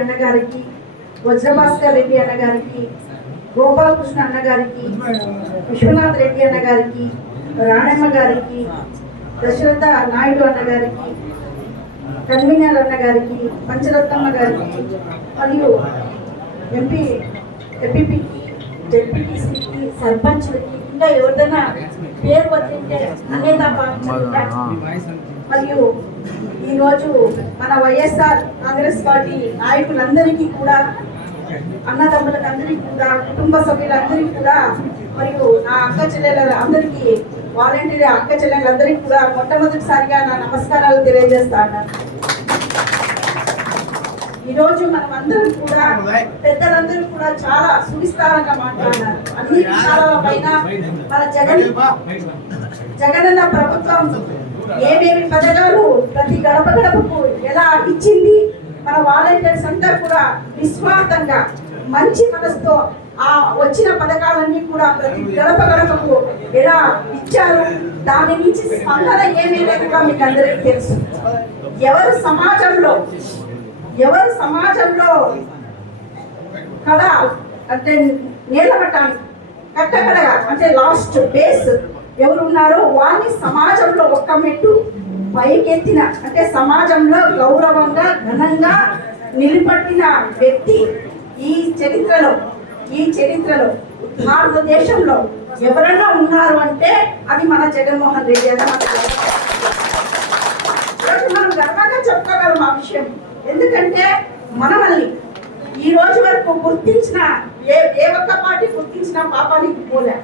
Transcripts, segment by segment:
పూల శ్రీనివాస్ రెడ్డి అన్న గారికి వజ్రభాస్కర్ రెడ్డి అన్న గారికి గోపాలకృష్ణ అన్న గారికి విశ్వనాథ్ రెడ్డి అన్న గారికి రాణమ్మ గారికి దశరథ నాయుడు అన్న గారికి కన్వీనర్ అన్న గారికి పంచరత్నమ్మ గారికి మరియు ఎంపీ ఎంపీపీకి జడ్పీటీసీకి సర్పంచ్లకి ఇంకా ఎవరిదైనా పేరు వచ్చింటే అనేత మరియు ఈరోజు మన వైఎస్ఆర్ కాంగ్రెస్ పార్టీ నాయకులందరికీ కూడా అన్నదమ్ములకు అందరికీ కూడా కుటుంబ సభ్యులందరికీ కూడా మరియు నా అక్క చెల్లెల అందరికీ వాలంటీర్ అక్క చెల్లెలందరికీ కూడా మొట్టమొదటిసారిగా నా నమస్కారాలు తెలియజేస్తా ఈరోజు మనం అందరం కూడా పెద్దలందరూ కూడా చాలా సువిస్తారంగా మాట్లాడారు. అన్ని విషయాల పైన మన జగన్ జగనన్న ప్రభుత్వం ఏమేమి పథకాలు ప్రతి గడప గడపకు ఎలా ఇచ్చింది? మన వాలంటీర్స్ అంతా కూడా నిస్వార్థంగా మంచి మనసుతో ఆ వచ్చిన పథకాలన్నీ కూడా ప్రతి గడప గడపకు ఎలా ఇచ్చారు? దాని నుంచి స్పందన ఏమేమి కూడా మీకు అందరికీ తెలుసు. ఎవరు సమాజంలో ఎవరు సమాజంలో కళ అంటే నేలపట్టానికి కట్టకడగా అంటే లాస్ట్ బేస్ ఎవరు ఉన్నారో వారిని సమాజంలో ఒక్క మెట్టు పైకెత్తిన అంటే సమాజంలో గౌరవంగా ఘనంగా నిలబట్టిన వ్యక్తి ఈ చరిత్రలో ఈ చరిత్రలో భారతదేశంలో ఎవరైనా ఉన్నారు అంటే అది మన జగన్మోహన్ రెడ్డి అని మనం గర్వంగా చెప్పుకోగలం ఆ విషయం. ఎందుకంటే మనమల్ని ఈ రోజు వరకు గుర్తించిన ఏ ఏ ఒక్క పార్టీ గుర్తించిన పాపానికి పోలే.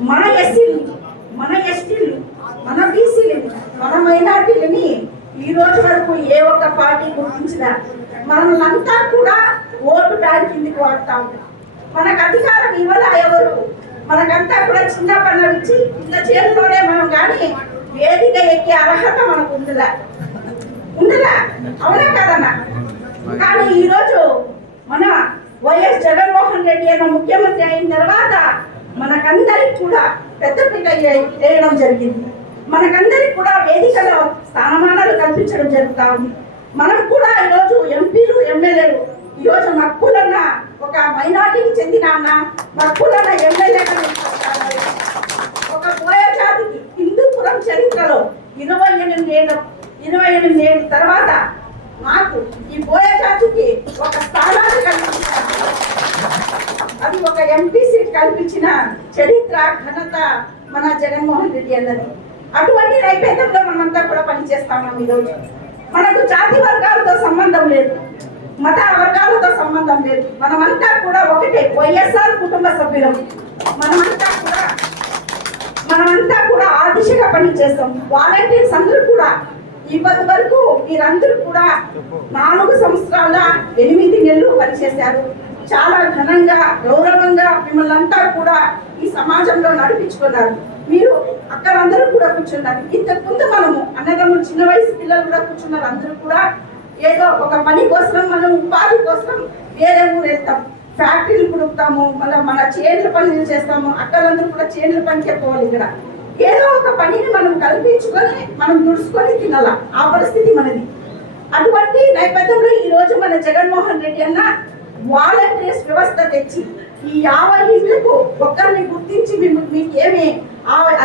మన ఎస్సీలు మన ఎస్టీలు మన బీసీలని మన మైనార్టీలని ఈ రోజు వరకు ఏ ఒక్క పార్టీ గుర్తించిన మనల్నంతా కూడా ఓటు బ్యాంక్ కిందికి వాడుతూ ఉంటాం మనకు అధికారం ఇవ్వాల ఎవరు? మనకంతా కూడా చిన్న పనులు ఇచ్చి ఇంత చేతిలోనే మనం కానీ వేదిక ఎక్కే అర్హత మనకు ఉందిలా ఉందిలా అవునా కదన్నా? కానీ ఈరోజు మన వైఎస్ జగన్మోహన్ రెడ్డి అన్న ముఖ్యమంత్రి అయిన తర్వాత మనకందరికి కూడా పెద్దపీట ఏ- వేయడం జరిగింది. మనకందరికి కూడా వేదికలో స్థానమానాలు కల్పించడం జరుగుతా ఉంది. మనం కూడా ఈరోజు ఎంపీలు ఎమ్మెల్యేలు ఈరోజు మక్కులన్న ఒక మైనార్టీకి చెందిన అన్న మక్కులన్న ఎమ్మెల్యేగా ఒక పోయ జాతికి హిందూపురం చరిత్రలో ఇరవై ఎనిమిది ఏళ్ళ ఇరవై ఎనిమిది ఏళ్ళ తర్వాత నాకు ఈ పోయ జాతికి ఒక స్థానాన్ని కల్పించారు అది ఒక ఎంపీ సీట్ కల్పించిన చరిత్ర ఘనత మన జగన్మోహన్ రెడ్డి అన్నది. అటువంటి నైవేద్యంలో మనమంతా కూడా పనిచేస్తాము ఈరోజు. మనకు జాతి వర్గాలతో సంబంధం లేదు. మత వర్గాలతో సంబంధం లేదు. మనమంతా కూడా ఒకటే వైఎస్ఆర్ కుటుంబ సభ్యులం. మనమంతా కూడా మనమంతా కూడా ఆ దిశగా పనిచేస్తాం. వాలంటీర్స్ అందరూ కూడా ఇప్పటి వరకు మీరందరూ కూడా నాలుగు సంవత్సరాల ఎనిమిది నెలలు పనిచేశారు. చాలా ఘనంగా గౌరవంగా మిమ్మల్ని అంతా కూడా ఈ సమాజంలో నడిపించుకున్నారు. మీరు అక్కడందరూ కూడా కూర్చున్నారు. ఇంతకు ముందు మనము అన్నదమ్ములు చిన్న వయసు పిల్లలు కూడా కూర్చున్నారు. అందరూ కూడా ఏదో ఒక పని కోసం మనం ఉపాధి కోసం వేరే ఊరు వెళ్తాం. ఫ్యాక్టరీలు కుడుపుతాము మళ్ళీ మన చేనుల పనులు చేస్తాము. అక్కలందరూ కూడా చేనుల పని చెప్పవాలి ఇక్కడ. ఏదో ఒక పనిని మనం కల్పించుకొని మనం దుడుచుకొని తినాల? ఆ పరిస్థితి మనది. అటువంటి నేపథ్యంలో ఈ రోజు మన జగన్మోహన్ రెడ్డి అన్న వాలంటీర్స్ వ్యవస్థ తెచ్చి ఈ యాభై ఇళ్ళకు ఒక్కరిని గుర్తించి మేము మీకు ఏమి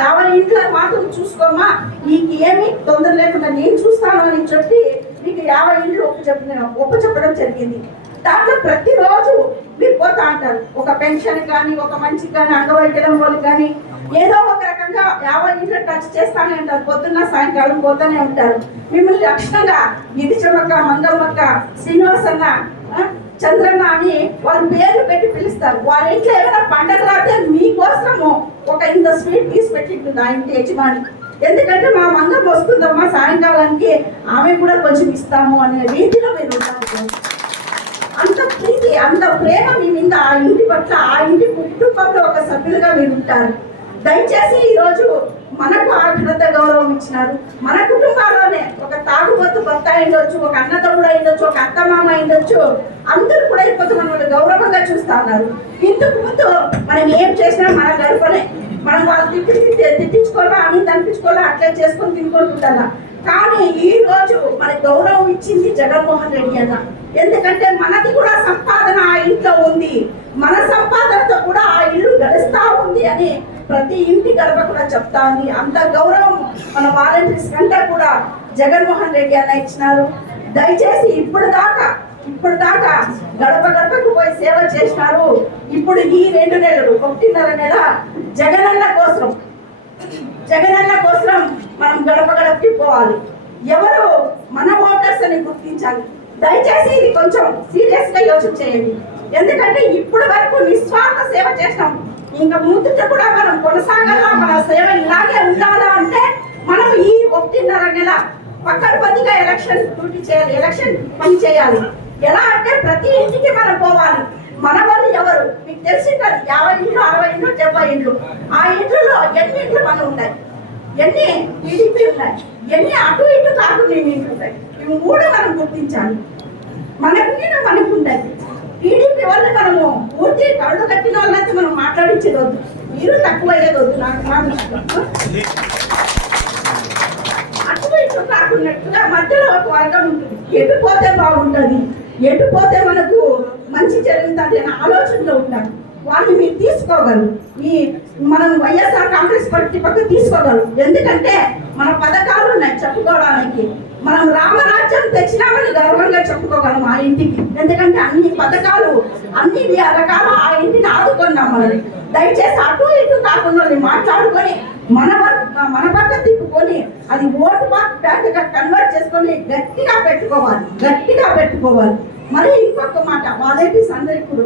యాభై ఇండ్ల మాత్రం చూసుకోమా? మీకు ఏమి తొందర లేకుండా నేను చూస్తాను అని చెప్పి మీకు యాభై ఇండ్లు ఒప్పు చెప్పిన ఒప్పు చెప్పడం జరిగింది. దాంట్లో ప్రతిరోజు మీరు పోతా అంటారు. ఒక పెన్షన్ కానీ ఒక మంచి కానీ అంగవైకల్యం వాళ్ళు కానీ ఏదో ఒక రకంగా యాభై ఇంట్లో టచ్ చేస్తానే ఉంటారు. పొద్దున్న సాయంకాలం పోతూనే ఉంటారు. మిమ్మల్ని లక్షణంగా ఇది చెమ్మక్క మంగమ్మక్క శ్రీనివాసన్న చంద్రన్న అని వాళ్ళ పేర్లు పెట్టి పిలుస్తారు. వాళ్ళ ఇంట్లో ఏమైనా పండగ రాతే మీకోసము ఒక ఇంత స్వీట్ తీసి పెట్టింటుంది ఆ ఇంటి యజమాని. ఎందుకంటే మా మంగం వస్తుందమ్మా సాయంకాలానికి. ఆమె కూడా కొంచెం ఇస్తాము అనే రీతిలో మీరు ఉంటారు అంత ప్రీతి అంత ప్రేమ మీ మీద ఆ ఇంటి పట్ల ఆ ఇంటి కుటుంబంలో ఒక సభ్యులుగా మీరు ఉంటారు. దయచేసి ఈరోజు మనకు ఆ ఘనత గౌరవం ఇచ్చినారు. మన కుటుంబాల్లోనే ఒక తాగుబోతు భర్త అయిండొచ్చు ఒక అన్నదమ్ముడు అయిండొచ్చు ఒక అత్తమామ అయిండొచ్చు. అందరూ కూడా ఇప్పుడు మనల్ని గౌరవంగా చూస్తా ఉన్నారు. ఇంతకు ముందు మనం ఏం చేసినా మన గర్వనే మనం వాళ్ళు తిట్టి తిట్టి తిట్టించుకోవాలా అని తనిపించుకోవాలా అట్లా చేసుకొని తినుకుంటుంటారా కానీ ఈ రోజు మన గౌరవం ఇచ్చింది జగన్మోహన్ రెడ్డి అన్న. ఎందుకంటే మనది కూడా సంపాదన ఆ ఇంట్లో ఉంది. మన సంపాదనతో కూడా ఆ ఇల్లు గడుస్తా ఉంది అని ప్రతి ఇంటి గడప కూడా చెప్తా అని అంత గౌరవం మన వాలంటీర్స్ అంతా కూడా జగన్మోహన్ రెడ్డి అన్న ఇచ్చినారు. దయచేసి ఇప్పుడు దాకా ఇప్పుడు దాకా గడప గడపకు పోయి సేవ చేసినారు. ఇప్పుడు ఈ రెండు నెలలు ఒకటిన్నర నెల జగనన్న కోసం జగనన్న కోసం మనం గడప గడపకి పోవాలి. ఎవరు మన ఓటర్స్ అని గుర్తించాలి. దయచేసి ఇది కొంచెం సీరియస్గా యోచన చేయండి. ఎందుకంటే ఇప్పుడు వరకు నిస్వార్థ సేవ చేసినాం. ఇంకా ముందుట కూడా మనం కొనసాగాలా? మన సేవ ఇలాగే ఉండాలా అంటే మనం ఈ ఒకటిన్నర నెల పక్కడబందిగా ఎలక్షన్ డ్యూటీ చేయాలి ఎలక్షన్ పని చేయాలి. ఎలా అంటే ప్రతి ఇంటికి మనం పోవాలి. మన వాళ్ళు ఎవరు? మీకు తెలిసి కదా యాభై ఇండ్లు అరవై ఇండ్లు డెబ్బై ఇండ్లు. ఆ ఇండ్లలో ఎన్ని ఇండ్లు మనం ఉన్నాయి? ఎన్ని టీడీపీ ఉన్నాయి? ఎన్ని అటు ఇటు కాకుండా ఇండ్లు ఉన్నాయి? ఇవి మూడు మనం గుర్తించాలి. మనకు నేను మనకు ఉంటాయి టీడీపీ వల్ల మనము పూర్తి కళ్ళు కట్టిన వాళ్ళైతే మనం మాట్లాడించేది వద్దు. మీరు తక్కువ అయ్యేది వద్దు నాకు నా అటు ఇటు కాకున్నట్టుగా మధ్యలో ఒక వర్గం ఉంటుంది. ఎటు పోతే బాగుంటుంది ఎటు పోతే మనకు మంచి జరుగుతుంది అనే ఆలోచనలో ఉంటారు. వాళ్ళు మీరు తీసుకోగలరు. ఈ మనం వైఎస్ఆర్ కాంగ్రెస్ పార్టీ పక్క తీసుకోగలరు. ఎందుకంటే మన పథకాలు ఉన్నాయి చెప్పుకోవడానికి. మనం రామరాజ్యం తెచ్చినామని గర్వంగా చెప్పుకోగలం ఆ ఇంటికి. ఎందుకంటే అన్ని పథకాలు అన్ని రకాల ఆ ఇంటిని ఆదుకున్నాం మనం దయచేసి అటు ఇటు కాకుండా మాట్లాడుకొని మన పక్క- మన పక్క తిప్పుకొని అది ఓటు బ్యాంక్ ప్యాక్గా కన్వర్ట్ చేసుకొని గట్టిగా పెట్టుకోవాలి గట్టిగా పెట్టుకోవాలి. మరి ఇంకొక మాట వాలంటీర్స్ అందరు ఇప్పుడు?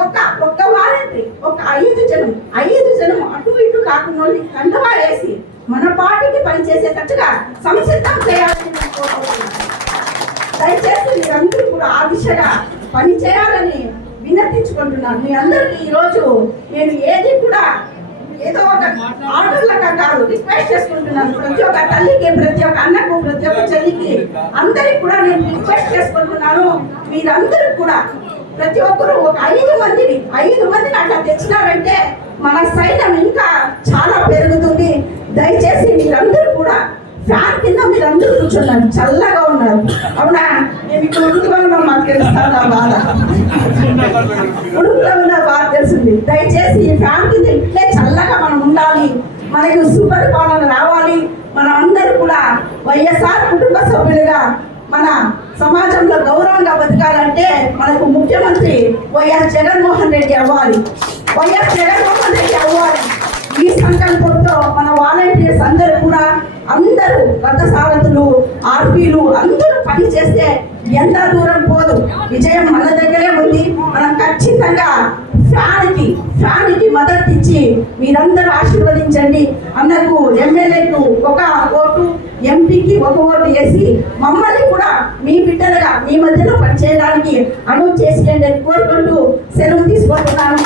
ఒక ఒక్క వాలంటీ ఒక ఐదు జనం ఐదు జనం అటు ఇటు కాకుండా వాళ్ళని కండవా వేసి మన పార్టీకి పనిచేసేటట్టుగా సంసిద్ధం చేయాలని నేను దయచేసి మీరందరూ కూడా ఆ దిశగా పని చేయాలని విన్నతించుకుంటున్నాను. మీ అందరికీ ఈరోజు నేను ఏది కూడా ఏదో ఒక ఆర్డర్లక కాదు రిక్వెస్ట్ చేసుకుంటున్నాను. ప్రతి ఒక్క తల్లికి ప్రతి ఒక్క అన్నకు ప్రతి ఒక్క చెల్లికి అందరికి కూడా నేను రిక్వెస్ట్ చేసుకుంటున్నాను. మీరందరూ కూడా ప్రతి ఒక్కరు ఒక ఐదు మందిని ఐదు మందిని అట్లా తెచ్చినారంటే మన సైన్యం ఇంకా చాలా పెరుగుతుంది. దయచేసి మీరందరూ కూడా ఫ్యాన్ కింద మీరందరూ కూర్చున్నారు చల్లగా ఉన్నారు అవునా? నేను ఇక్కడ ఉడుకులో మాకు తెలుస్తాను నా బాధ? ఉడుకులో ఉన్న బాధ తెలిసింది దయచేసి ఈ ఫ్యాన్ కింద ఇట్లే చల్లగా మనం ఉండాలి. మనకు పాలన రావాలి. మనం అందరూ కూడా వైఎస్ఆర్ కుటుంబ సభ్యులుగా మన సమాజంలో గౌరవంగా బతకాలంటే మనకు ముఖ్యమంత్రి వైఎస్ జగన్మోహన్ రెడ్డి అవ్వాలి. వైఎస్ జగన్మోహన్ రెడ్డి అవ్వాలి. ఈ సంకల్పం మన వాలంటీర్స్ అందరూ కూడా అందరూ రథ సారథులు ఆర్పీలు అందరూ పని చేస్తే ఎంత దూరం పోదు. విజయం మన దగ్గరే ఉంది. మనం ఖచ్చితంగా ఫ్యాన్కి ఫ్యాన్కి మద్దతు ఇచ్చి మీరందరూ ఆశీర్వదించండి. అన్నకు ఎమ్మెల్యేకు ఒక ఓటు ఎంపీకి ఒక ఓటు వేసి మమ్మల్ని కూడా మీ బిడ్డలుగా మీ మధ్యలో పనిచేయడానికి అనువు చేసేయండి కోరుకుంటూ సెలవు తీసుకుంటున్నాను.